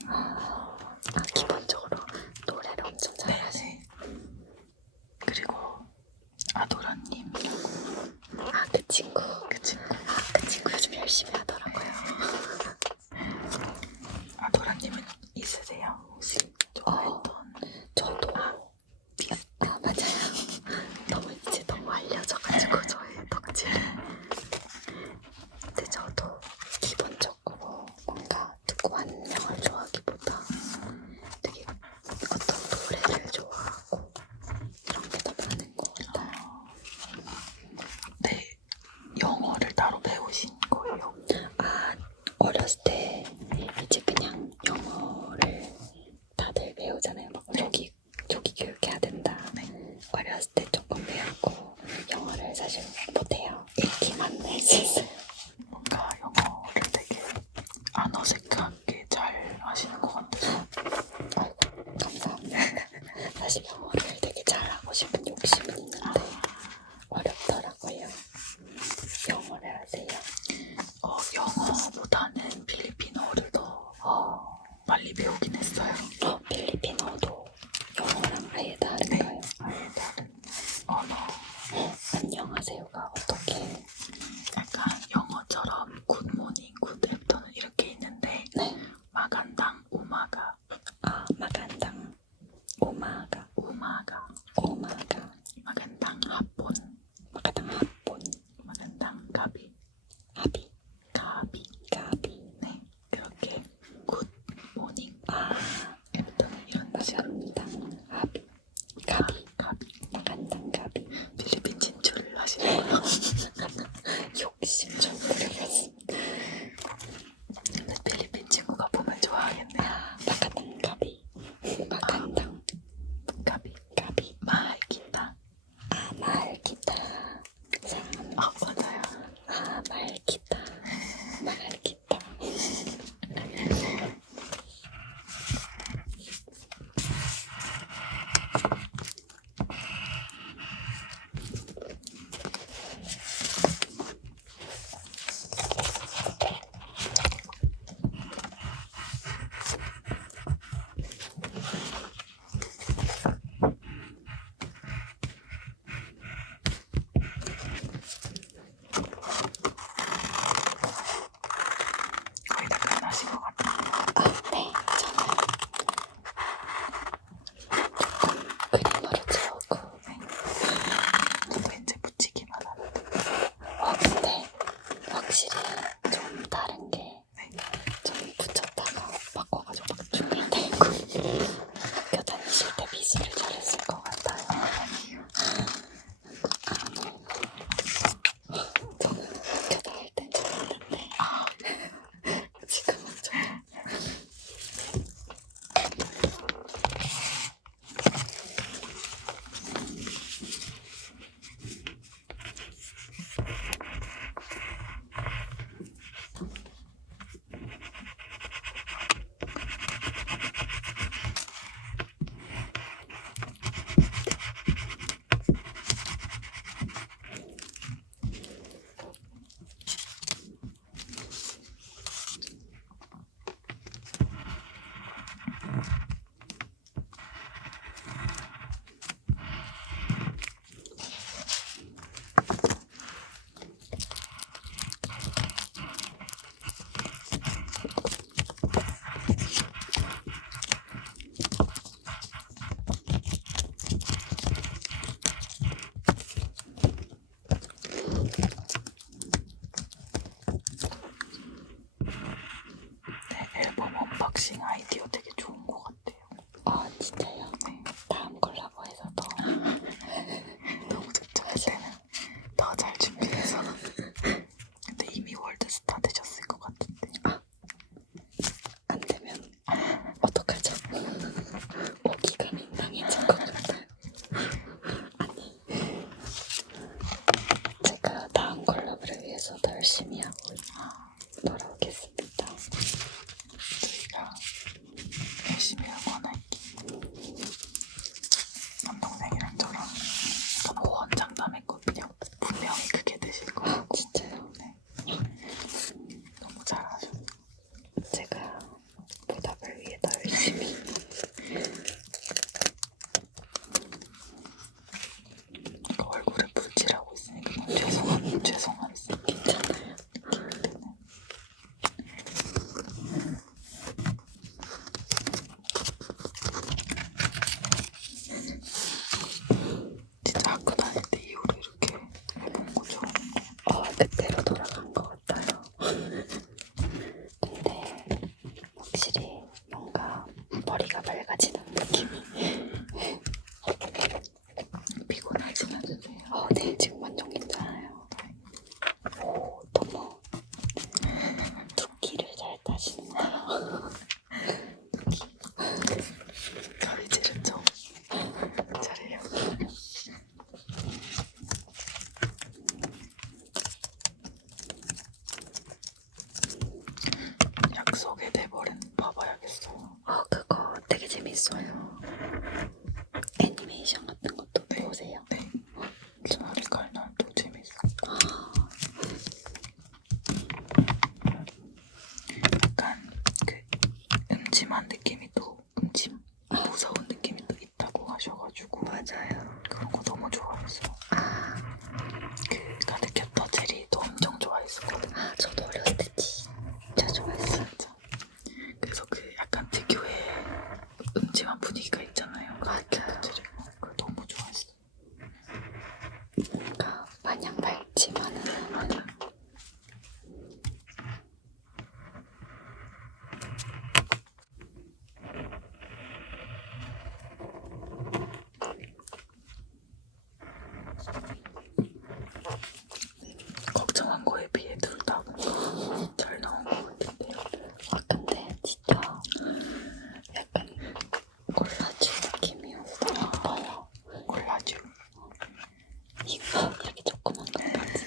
마간당 가비 마간당 가비 필리핀 진출을 하시는 거예요? 욕심 좀 부려봤습니다. 근데 필리핀 친구가 보면 좋아하겠네요. 마간당 가비 마간당 가비 말기타. 말기타 맞아요. 말기타 거의 다 끝나신 것 같아요. 네, 저는 조금 그림으로 채우고 저도 이제 붙이기만 하는데. 근데 확실히 좀 다른 게 좀 붙였다가 바꿔가지고 막 중간되고 학교 다니실 때 미술을 잘했을 것 같아요. 저는 학교 다닐 땐 잘했는데 지금은 좀 앨범 언박싱 아이디어 되게 좋은 것 같아요. 진짜요? 네. 다음 콜라보에서 더 너무 좋죠. 그때는 더 잘 준비해서. 근데 이미 월드스타 되셨을 것 같은데. 안 되면 어떡하죠? 오기가 민망해질 것 같아요. 아니, 제가 다음 콜라보를 위해서 더 열심히 하고 돌아오겠습니다. 저희가 열심히 응원할게요. 남동생이랑 저랑 약간 호언장담했거든요. 분명히 그게 되실 거예요. 진짜요? 네. 너무 잘하셨어요. 제가 보답을 위해 더 열심히 얼굴에 붓질하고 있으니까 너무 죄송한 괜찮아요. 진짜 학교 다닐 때 이후로 이렇게 해본 거 처음인 것 같아요. 그때로 돌아간 것 같아요. 근데 확실히 뭔가 머리가 맑아지는 느낌이. 피곤하진 않으세요? 네, 지금 완전 괜찮아요. 너무 두끼를 잘 따시는데요. 저희질은 좀 잘해요. 약속의 내버린 봐봐야겠어요. 그거 되게 재밌어요. 애니메이션 같은 것도 보세요. 네. 기나리 칼날도 재밌어. 약간 그 음침한 느낌이 또 무서운 느낌이 또 있다고 하셔가지고 맞아요. 그런 거 너무 좋아했어요. 그 가득했던 제리도 엄청 좋아했었거든요. 저도 어렸을 때 진짜 좋아했어요. 진짜. 그래서 그 약간 특유의 음침한 분위기 콜라주 느낌이어서 예뻐요. 콜라주. 이거 이렇게 조그만 것까지.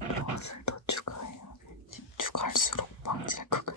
무엇을 더 추가해요? 추가할수록 방지할 것 같아.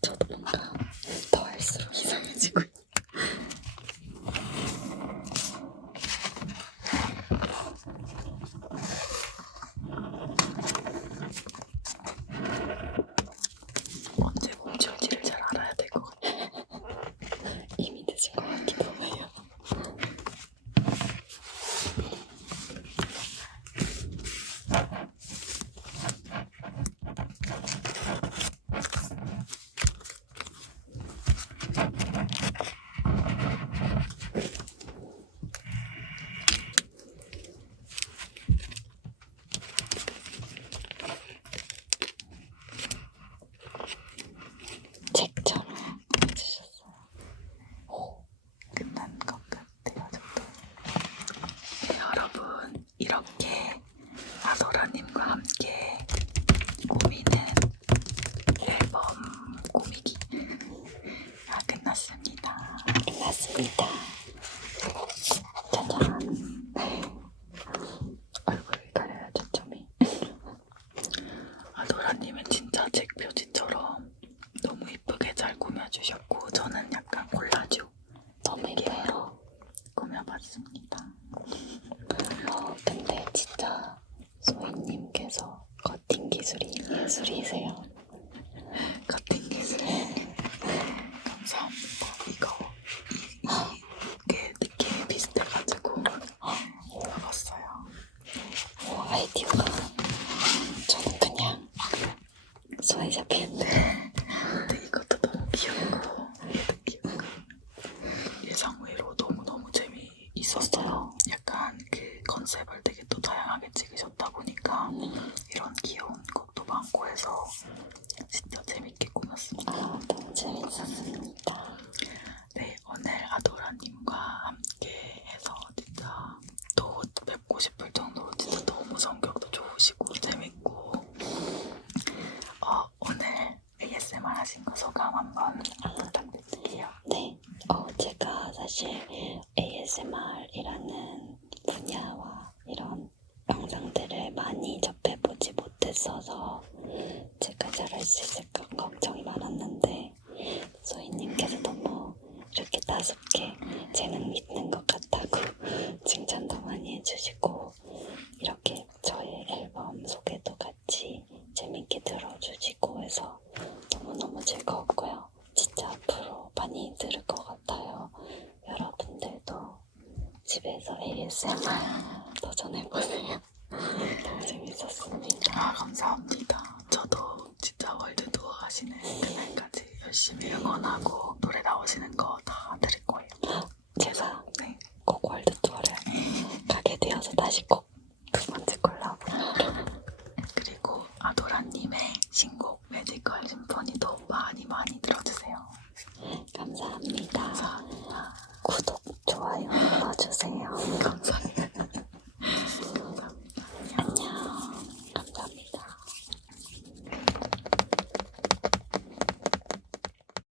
저도 뭔가 더 할수록 이상해지고 있어요. 언제 멈출지를 잘 알아야 될 것 같아. 이미 늦은 것 같기도 해요. 책처럼 해주셨어요. 끝난 것 같아요. 저도. 네, 여러분 이렇게 아도라님과 함께 꾸미는 앨범 꾸미기가 끝났습니다. 끝났습니다. 짜잔. 얼굴 가려요, 초점이. 아도라님은 진짜 책 표지처럼 너무 이쁘게 잘 꾸며주셨고 저는 약간 콜라주 너무 예뻐요. 꾸며봤습니다. 근데 진짜 소희님께서 커팅 기술이 예술이세요. 커팅 기술 감사합니다. 이게 느낌이 비슷해가지고 해봤어요. 아이디어가 저는 그냥 손에 잡히는데 근데 이것도 너무 귀엽고 얘도 귀엽고 예상외로 너무너무 재미있었어요. 약간 그 컨셉을 되게 또 다양하게 찍으셨다 보니까 이런 귀여운 것도 많고 해서 진짜 재밌게 꾸몄습니다. 너무 재밌었습니다. 네, 오늘 아도라님과 함께 해서 진짜 또 뵙고 싶을 정도로 진짜 너무 성격도 좋으시고 재밌고 오늘 ASMR 하신 거 소감 한번 부탁드릴게요. 네, 제가 사실 ASMR이라는 분야와 이런 영상들을 많이 접해보지 못했어서 제가 잘할 수 있을까 걱정이 많았는데 소희님께서 너무 이렇게 5개 재능 있는 것 같다고 칭찬도 많이 해주시고 이렇게 저의 앨범 소개도 같이 재밌게 들어주시고 해서 너무너무 즐거웠고요. 진짜 앞으로 많이 들을 것 같아요. 여러분들도 집에서 ASMR 도전해보세요. 너무 재밌었습니다. 아, 감사합니다. 저도 진짜 월드 투어 하시는 그날까지 열심히 응원하고 노래 나오시는 거 다